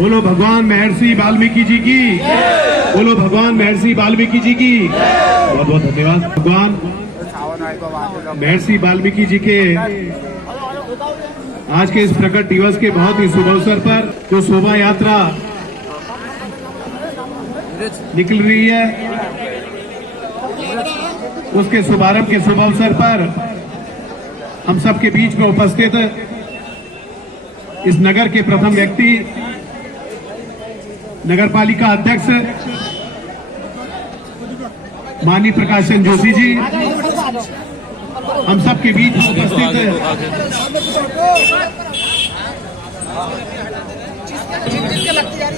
बोलो भगवान महर्षि वाल्मीकि जी की, बोलो भगवान महर्षि वाल्मीकि जी की। बहुत बहुत धन्यवाद। भगवान महर्षि वाल्मीकि जी के आज के इस प्रकट दिवस के बहुत ही शुभ अवसर पर जो शोभा यात्रा निकल रही है, उसके शुभारंभ के शुभ अवसर पर हम सबके बीच में उपस्थित इस नगर के प्रथम व्यक्ति, नगरपालिका अध्यक्ष माननीय प्रकाशन जोशी जी, हम सबके बीच में उपस्थित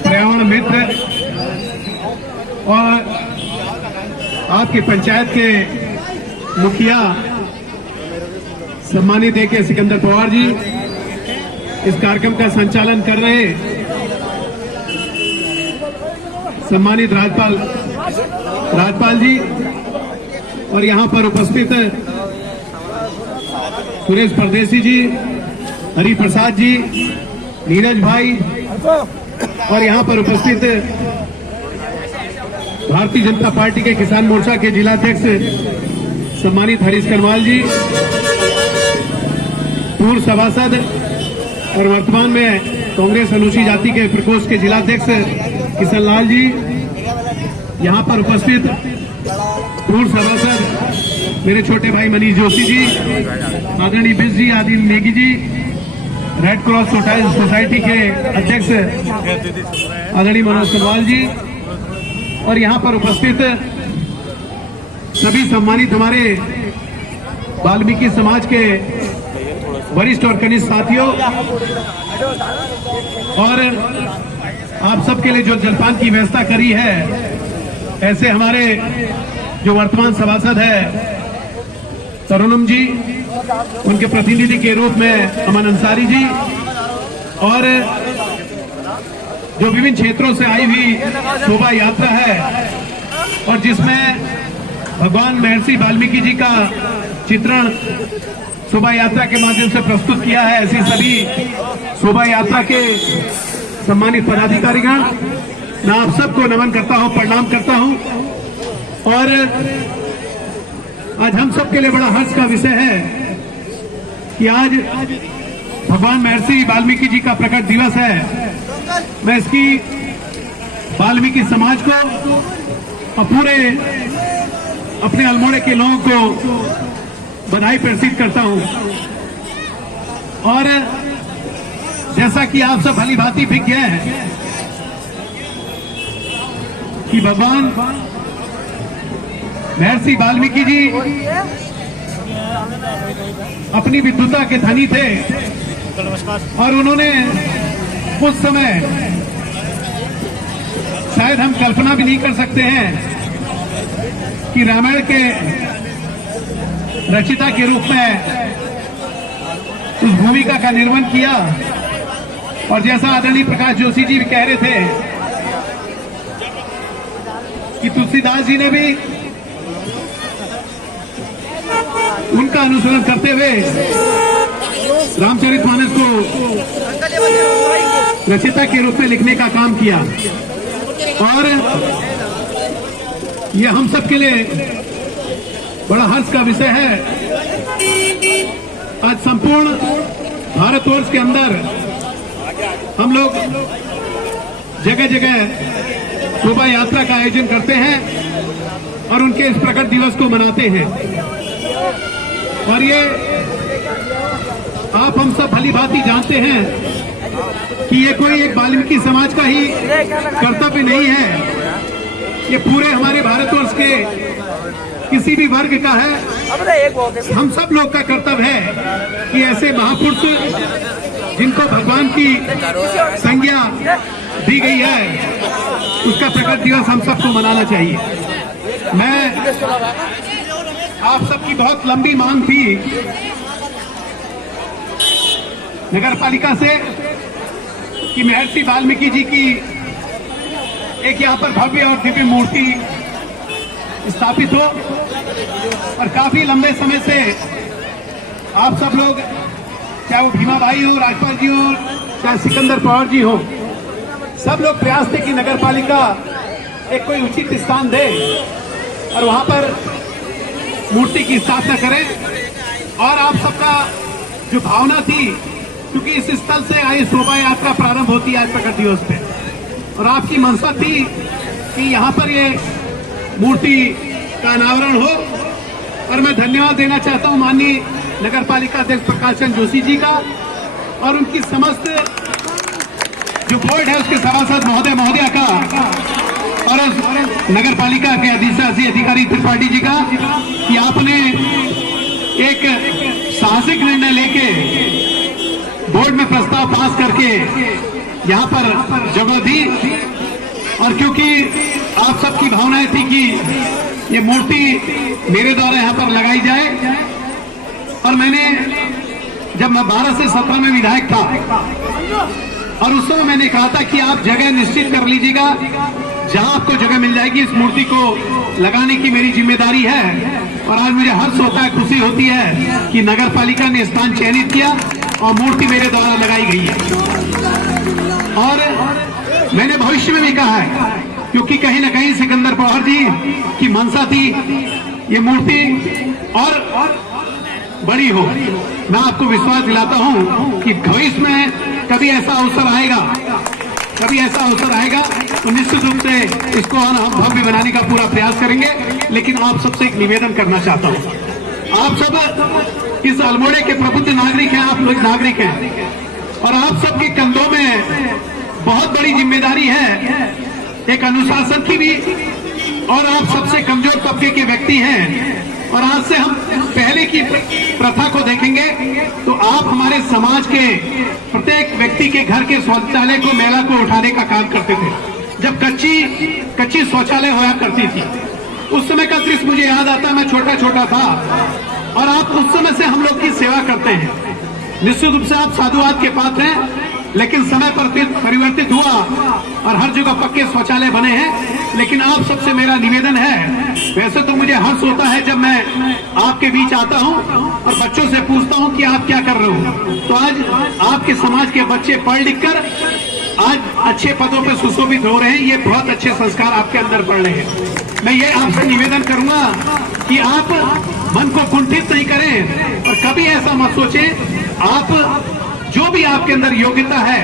पर्यावरण मित्र और आपके पंचायत के मुखिया सम्मानित के सिकंदर पवार जी, इस कार्यक्रम का संचालन कर रहे सम्मानित राज्यपाल जी, और यहां पर उपस्थित सुरेश परदेसी जी, हरि प्रसाद जी, नीरज भाई, और यहां पर उपस्थित भारतीय जनता पार्टी के किसान मोर्चा के जिलाध्यक्ष सम्मानित हरीश कनवाल जी, पूर्व सभासद और वर्तमान में कांग्रेस अनुसूचित जाति के प्रकोष्ठ के जिलाध्यक्ष किशन लाल जी, यहां पर उपस्थित पूर्व सभासद मेरे छोटे भाई मनीष जोशी जी, आदरणीय बिस जी, आदि Negi ji, red cross society के अध्यक्ष आदरणीय मनोज सनवाल जी, और यहां पर उपस्थित सभी सम्मानित हमारे वाल्मीकि समाज के वरिष्ठ और कनिष्ठ साथियों, और आप सबके लिए जो जलपान की व्यवस्था करी है, ऐसे हमारे जो वर्तमान सभासद है तरुणम जी, उनके प्रतिनिधि के रूप में अमन अंसारी जी, और जो विभिन्न क्षेत्रों से आई हुई शोभा यात्रा है और जिसमें भगवान महर्षि वाल्मीकि जी का चित्रण शोभा यात्रा के माध्यम से प्रस्तुत किया है, ऐसी सभी शोभा यात्रा के सम्मानित पदाधिकारीगण, मैं आप सबको नमन करता हूं, प्रणाम करता हूं। और आज हम सबके लिए बड़ा हर्ष का विषय है कि आज भगवान महर्षि वाल्मीकि जी का प्रकट दिवस है। मैं इसकी वाल्मीकि समाज को और पूरे अपने अल्मोड़े के लोगों को बधाई प्रेषित करता हूं। और जैसा कि आप सब भली भांति विज्ञ हैं कि भगवान महर्षि वाल्मीकि जी अपनी विद्वता के धनी थे और उन्होंने उस समय शायद हम कल्पना भी नहीं कर सकते हैं कि रामायण के रचिता के रूप में उस भूमिका का निर्माण किया। और जैसा आदरणीय प्रकाश जोशी जी भी कह रहे थे कि तुलसीदास जी ने भी उनका अनुसरण करते हुए रामचरितमानस को रचयिता के रूप में लिखने का काम किया। और ये हम सब के लिए बड़ा हर्ष का विषय है। आज संपूर्ण भारतवर्ष के अंदर हम लोग जगह जगह शोभा यात्रा का आयोजन करते हैं और उनके इस प्रकट दिवस को मनाते हैं। और ये आप हम सब भली भांति जानते हैं कि ये कोई एक वाल्मीकि समाज का ही कर्तव्य नहीं है, ये पूरे हमारे भारतवर्ष के किसी भी वर्ग का है। हम सब लोग का कर्तव्य है कि ऐसे महापुरुष जिनको भगवान की संज्ञा दी गई है, उसका प्रकट दिवस हम सबको मनाना चाहिए। मैं आप सबकी बहुत लंबी मांग थी नगर पालिका से कि महर्षि वाल्मीकि जी की एक यहाँ पर भव्य और दिव्य मूर्ति स्थापित हो। और काफी लंबे समय से आप सब लोग, चाहे वो भीमा भाई हो, राजपाल जी हो, चाहे सिकंदर पवार जी हो, सब लोग प्रयास थे कि नगर पालिका एक कोई उचित स्थान दे और वहां पर मूर्ति की स्थापना करें। और आप सबका जो भावना थी, क्योंकि इस स्थल से आई शोभा यात्रा प्रारंभ होती है आज प्रकट दिवस पे, और आपकी मंशा थी कि यहाँ पर ये मूर्ति का अनावरण हो। और मैं धन्यवाद देना चाहता हूँ माननीय नगर पालिका अध्यक्ष प्रकाश चंद्र जोशी जी का और उनकी समस्त जो बोर्ड है उसके सभासद महोदय महोदया का और उस नगर पालिका के अधिशासी अधिकारी त्रिपाठी जी का कि आपने एक साहसिक निर्णय लेके बोर्ड में प्रस्ताव पास करके यहाँ पर जगह दी। और क्योंकि आप सबकी भावनाएं थी कि ये मूर्ति मेरे द्वारा यहाँ पर लगाई जाए, और मैंने जब मैं 12 से 17 में विधायक था और उस समय मैंने कहा था कि आप जगह निश्चित कर लीजिएगा, जहां आपको जगह मिल जाएगी इस मूर्ति को लगाने की मेरी जिम्मेदारी है। और आज मुझे हर्ष होता है, खुशी होती है कि नगर पालिका ने स्थान चयनित किया और मूर्ति मेरे द्वारा लगाई गई है। और मैंने भविष्य में भी कहा है, क्योंकि कहीं ना कहीं सिकंदर पवार जी की मंशा थी ये मूर्ति और बड़ी हो। मैं आपको विश्वास दिलाता हूं कि भविष्य में कभी ऐसा अवसर आएगा तो निश्चित रूप से इसको हम भव्य बनाने का पूरा प्रयास करेंगे। लेकिन आप सबसे एक निवेदन करना चाहता हूं, आप सब इस अल्मोड़े के प्रबुद्ध नागरिक हैं, आप लोग नागरिक हैं, और आप सबके कंधों में बहुत बड़ी जिम्मेदारी है, एक अनुशासन की भी, और आप सबसे कमजोर तबके के व्यक्ति हैं। और आज से हम पहले की प्रथा को देखेंगे तो आप हमारे समाज के प्रत्येक व्यक्ति के घर के शौचालय को, मैला को उठाने का काम करते थे। जब कच्ची शौचालय होया करती थी, उस समय का दृश्य मुझे याद आता, मैं छोटा छोटा था, और आप उस समय से हम लोग की सेवा करते हैं। निश्चित रूप से आप साधुवाद के पात्र हैं, लेकिन समय पर परिवर्तित हुआ और हर जगह पक्के शौचालय बने हैं। लेकिन आप सबसे मेरा निवेदन है, वैसे तो मुझे हर्ष होता है जब मैं आपके बीच आता हूं और बच्चों से पूछता हूं कि आप क्या कर रहे हो, तो आज आपके समाज के बच्चे पढ़ लिख कर आज अच्छे पदों पर सुशोभित हो रहे हैं। ये बहुत अच्छे संस्कार आपके अंदर पड़ रहे हैं। मैं ये आपसे निवेदन करूंगा कि आप मन को कुंठित नहीं करें और कभी ऐसा मत सोचें। आप जो भी आपके अंदर योग्यता है,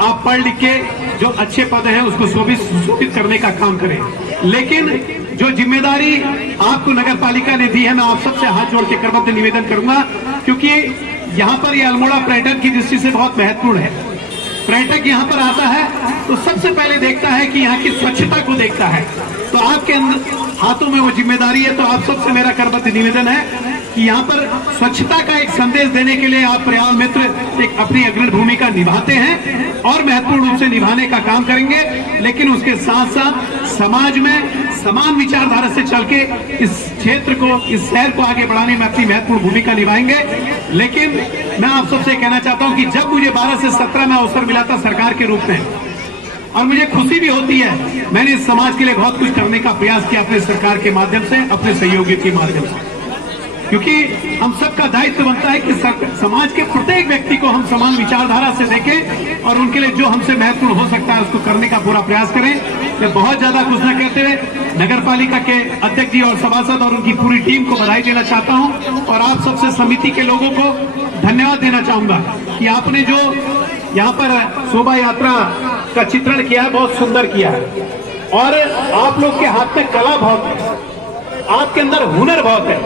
आप पढ़ लिख के जो अच्छे पद हैं उसको सुशोभित करने का काम करें। लेकिन जो जिम्मेदारी आपको नगर पालिका ने दी है, मैं आप सबसे हाथ जोड़ के करबद्ध निवेदन करूंगा, क्योंकि यहाँ पर यह अल्मोड़ा पर्यटन की दृष्टि से बहुत महत्वपूर्ण है। पर्यटक यहाँ पर आता है तो सबसे पहले देखता है कि यहाँ की स्वच्छता को देखता है, तो आपके हाथों में वो जिम्मेदारी है। तो आप सबसे मेरा करबद्ध निवेदन है कि यहाँ पर स्वच्छता का एक संदेश देने के लिए आप पर्यावरण मित्र एक अपनी अग्रणी भूमिका निभाते हैं और महत्वपूर्ण रूप से निभाने का काम करेंगे। लेकिन उसके साथ साथ समाज में समान विचारधारा से चल के इस क्षेत्र को, इस शहर को आगे बढ़ाने में अपनी महत्वपूर्ण भूमिका निभाएंगे। लेकिन मैं आप सबसे कहना चाहता हूँ कि जब मुझे 12 से 17 में अवसर मिला था सरकार के रूप में, और मुझे खुशी भी होती है, मैंने इस समाज के लिए बहुत कुछ करने का प्रयास किया अपने सरकार के माध्यम से, अपने सहयोगियों के माध्यम से, क्योंकि हम सबका दायित्व बनता है कि समाज के प्रत्येक व्यक्ति को हम समान विचारधारा से देखें और उनके लिए जो हमसे महत्वपूर्ण हो सकता है उसको करने का पूरा प्रयास करें। मैं बहुत ज्यादा कुछ न कहते हुए नगर पालिका के अध्यक्ष जी और सभासद और उनकी पूरी टीम को बधाई देना चाहता हूं, और आप सबसे समिति के लोगों को धन्यवाद देना चाहूंगा कि आपने जो यहाँ पर शोभा यात्रा का चित्रण किया है, बहुत सुंदर किया है। और आप लोग के हाथ में कला बहुत है, आपके अंदर हुनर बहुत है,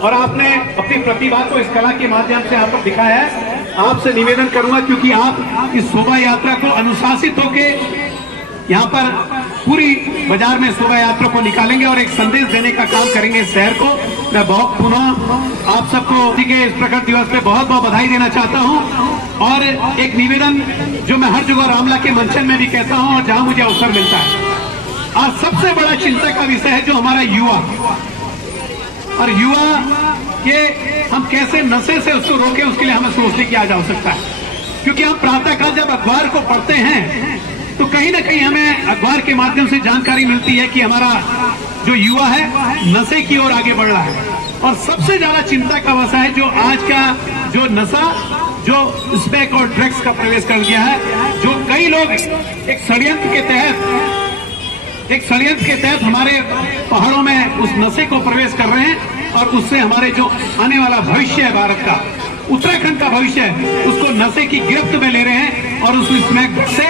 और आपने अपनी प्रतिभा को इस कला के माध्यम से आप दिखाया है। आपसे निवेदन करूंगा, क्योंकि आप इस शोभा यात्रा को अनुशासित होके यहाँ पर पूरी बाजार में शोभा यात्रा को निकालेंगे और एक संदेश देने का काम करेंगे शहर को। मैं बहुत पुनः आप सबको इस प्रकट दिवस पे बहुत बहुत बधाई देना चाहता हूँ। और एक निवेदन जो मैं हर जगह रामला के मंचन में भी कहता हूँ और जहां मुझे अवसर मिलता है, आज सबसे बड़ा चिंता का विषय है जो हमारा युवा, और युवा के हम कैसे नशे से उसको रोकें, उसके लिए हमें सोचने की आज आवश्यकता है। क्योंकि हम प्रातःकाल जब अखबार को पढ़ते हैं तो कहीं ना कहीं हमें अखबार के माध्यम से जानकारी मिलती है कि हमारा जो युवा है नशे की ओर आगे बढ़ रहा है। और सबसे ज्यादा चिंता का विषय है जो आज का जो नशा जो स्मैक और ड्रग्स का प्रवेश कर दिया है, जो कई लोग एक षड्यंत्र के तहत हमारे पहाड़ों में उस नशे को प्रवेश कर रहे हैं और उससे हमारे जो आने वाला भविष्य है भारत का, उत्तराखंड का भविष्य है, उसको नशे की गिरफ्त में ले रहे हैं और उस स्मैक से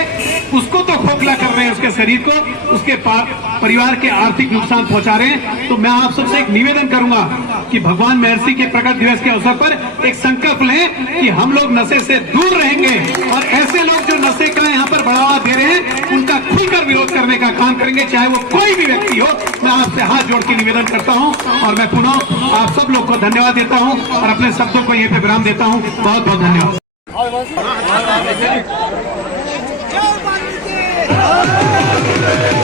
उसको तो खोखला कर रहे हैं, उसके शरीर को, उसके परिवार के आर्थिक नुकसान पहुंचा रहे हैं। तो मैं आप सबसे एक निवेदन करूंगा कि भगवान महर्षि के प्रकट दिवस के अवसर पर एक संकल्प लें कि हम लोग नशे से दूर रहेंगे और ऐसे लोग जो नशे का यहाँ पर बढ़ावा दे रहे हैं उनका खुलकर विरोध करने का काम करेंगे, चाहे वो कोई भी व्यक्ति हो। मैं आपसे हाथ जोड़ के निवेदन करता हूँ और मैं पुनः आप सब लोग को धन्यवाद देता हूँ और अपने शब्दों को यहीं पे विराम देता हूँ। बहुत बहुत धन्यवाद। Oh,